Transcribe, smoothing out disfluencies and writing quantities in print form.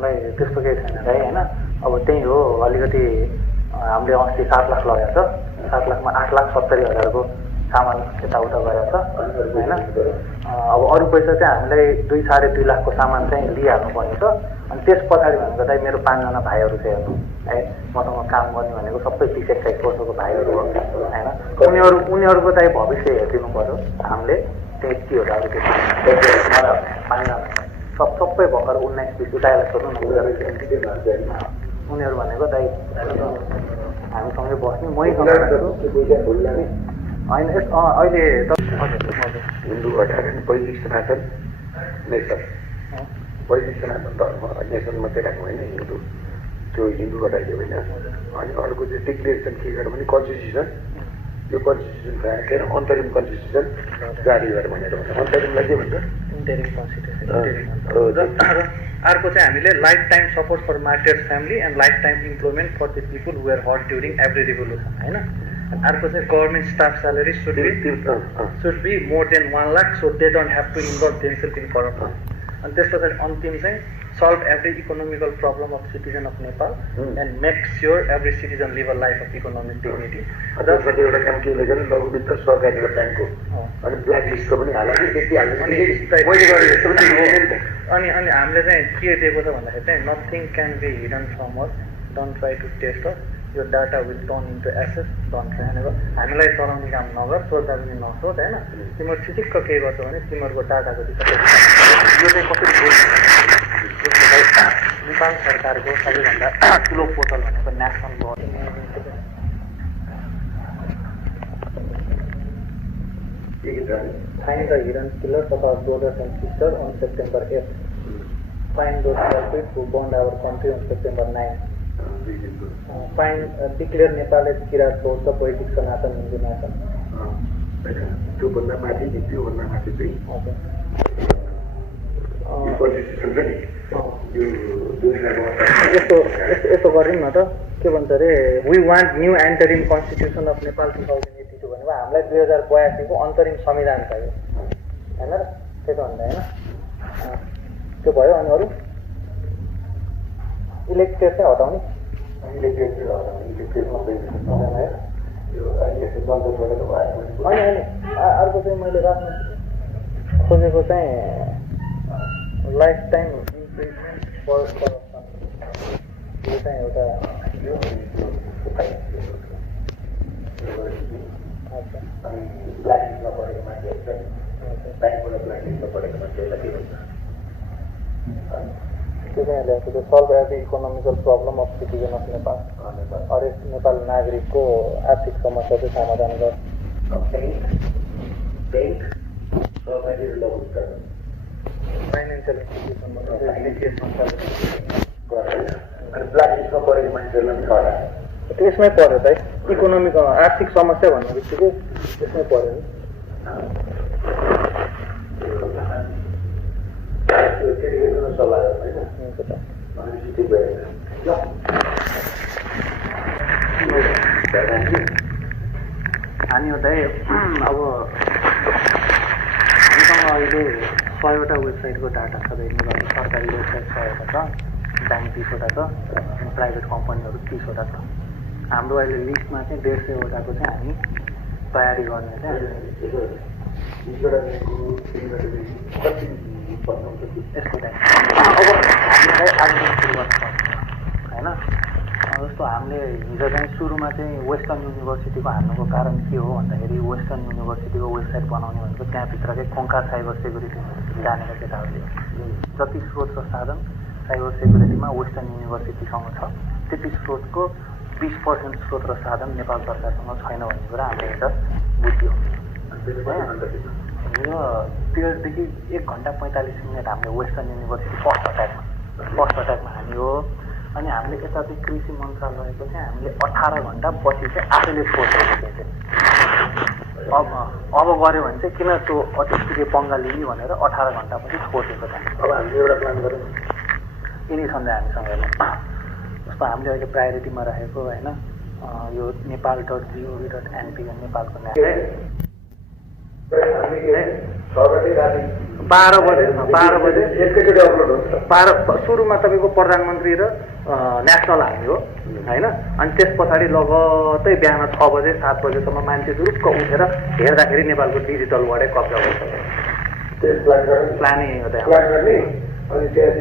हामीलाई त्यस्तो केही छैन दाइ होइन। अब त्यही हो अलिकति हामीले अस्ति 7 लाख लगाएको छ, 7 लाखमा 8,70,000को सामान यताउता गरेको छ होइन। अब अरू पैसा चाहिँ हामीलाई 2-2.5 लाखको सामान चाहिँ लिइहाल्नुपर्ने छ। अनि त्यस पछाडि भनेको दाइ मेरो 5जना भाइहरू चाहिँ हेर्नु है, मसँग काम गर्ने भनेको सबै 20-21 वर्षको भाइहरू हो होइन। उनीहरूको चाहिँ भविष्य हेरिदिनु पऱ्यो हामीले। त्यही के हो अब त्यो 5जना सबै भर्खर 19-20 उताएर सोध्नु न। उनीहरू भनेको दाइ हामीसँगै बस्ने मैसँग होइन। अहिले हिन्दू घटाएर 35 सनातन नेसन, 35 सनातन धर्म नेसन मात्रै राख्नु होइन, हिन्दू त्यो हिन्दू घटाइदियो होइन। अनि अर्को चाहिँ डिक्लेरेसन के गर्यो भने कन्स्टिट्युसन, यो कन्स्टिट्युसन राखेर अन्तरिम कन्स्टिट्युसन जारी गरेर भनेर भन्छ। अन्तरिमलाई के भन्छ? Interim constitution. अर्को चाहिँ हामीले lifetime support for martyrs family and lifetime employment for the people who are hurt during every revolution होइन। अर्को चाहिँ government staff salary should be more than 1 lakh so they don't have to involve themselves in corruption. अनि त्यस पछाडि अन्तिम चाहिँ solve every economical problem of citizen of Nepal and make sure every citizen live a life of economic dignity. एउटा काम के लेखेर लघु वित्त सहकारी ब्याङ्कको अनि ब्ल्याक लिस्टको पनि हाल्यो त्यति हाल्यो अनि हामीले चाहिँ के दिएको छ भन्दाखेरि चाहिँ nothing can be hidden from us, don't try to test us, यो डाटा विल टर्न इन्टु एसेस, डोन्ट ट्राई भनेको हामीलाई चलाउने काम नगर, सोध्दा पनि नसोध होइन। तिमीहरू ठिक्क के गर्छौ भने तिमीहरूको डाटाको चाहिँ यो चाहिँ कसरी नेपाल सरकारको सबैभन्दा ठुलो पोर्टल भनेको नेसनल ल Find the hidden killers of our brothers and sisters on September 8th. Find those culprits who burned our country on September 9th. Declare Nepal as Kirat for the poetic Sanatan Hindu nation. त्योभन्दा माथि त्योभन्दा माथि चाहिँ यस्तो गरौँ न त, के भन्छ अरे we want new interim constitution of Nepal 2082 भनेको हामीलाई 2082 को अन्तरिम संविधान चाहियो होइन र, त्यही त भन्दा होइन। त्यो भयो। अनि अरू इलेक्टेड चाहिँ हटाउने अनि अर्को चाहिँ मैले राख्न खोजेको चाहिँ लाइफ टाइम इम्प्रिजमेन्ट फर करप्सन। यो चाहिँ एउटा त्यो चाहिँ ल्याएको थियो solve every economical problem of citizen of Nepal. हरेक नेपाल नागरिकको आर्थिक समस्या चाहिँ समाधान गर्छ। फाइनेन्सियल इन्स्टिट्युसनमा त्यसमै पऱ्यो त इकोनोमिक आर्थिक समस्या भन्ने बित्तिकै त्यसमै पऱ्यो नि। हामी दाइ अब हामीसँग अहिले 100वटा वेबसाइटको डाटा छ नेपालको सरकारी वेबसाइट 100वटा छ, ब्याङ्क 20वटा छ, अनि प्राइभेट कम्पनीहरू 30वटा छ। हाम्रो अहिले लिस्टमा चाहिँ 150वटाको चाहिँ हामी तयारी गर्ने चाहिँ यसको टाइम अब हामीलाई आवेदन सुरु गर्नुपर्छ होइन। जस्तो हामीले हिजो चाहिँ सुरुमा चाहिँ वेस्टर्न युनिभर्सिटीको हाल्नुको कारण के हो भन्दाखेरि वेस्टर्न युनिभर्सिटीको वेबसाइट बनाउने भनेको त्यहाँभित्रकै खोङ्खा साइबर सेक्युरिटी जानेको केटाहरूले जति स्रोत र साधन साइबर सेक्युरिटीमा वेस्टर्न युनिभर्सिटीसँग छ त्यति स्रोतको 20% स्रोत र साधन नेपाल सरकारसँग छैन भन्ने कुरा हामीले हिजो बुझ्यौँ। यो 13देखि 1 घन्टा 45 मिनट हामीले वेस्टर्न युनिभर्सिटी फर्स्ट अट्याकमा हान्यो हो। अनि हामीले यता चाहिँ कृषि मन्त्रालयको चाहिँ हामीले 18 घन्टा पछि चाहिँ आफैले सोचेको थियो। अब गऱ्यो भने चाहिँ किन त्यो अतिथिले पङ्गा लिने भनेर 18 घन्टापछि छोडेको छ। अब हामीले एउटा प्लान गऱ्यौँ यिनी सन्देह हामीसँग हेर्नु जस्तो हामीले अहिले प्रायोरिटीमा राखेको होइन यो नेपाल.gov.np नेपालको न्याय 12 बजे एकैचोटि अपलोड हुन्छ। सुरुमा तपाईँको प्रधानमन्त्री र नेसनल हामी हो होइन, अनि त्यस पछाडि लगत्तै बिहान 6 बजे 7 बजेसम्म मान्छे जुरुक्क उठेर हेर्दाखेरि नेपालको डिजिटलबाटै कब्जा गर्छ। प्लानिङ प्लानिङ गर्ने अनि त्यहाँ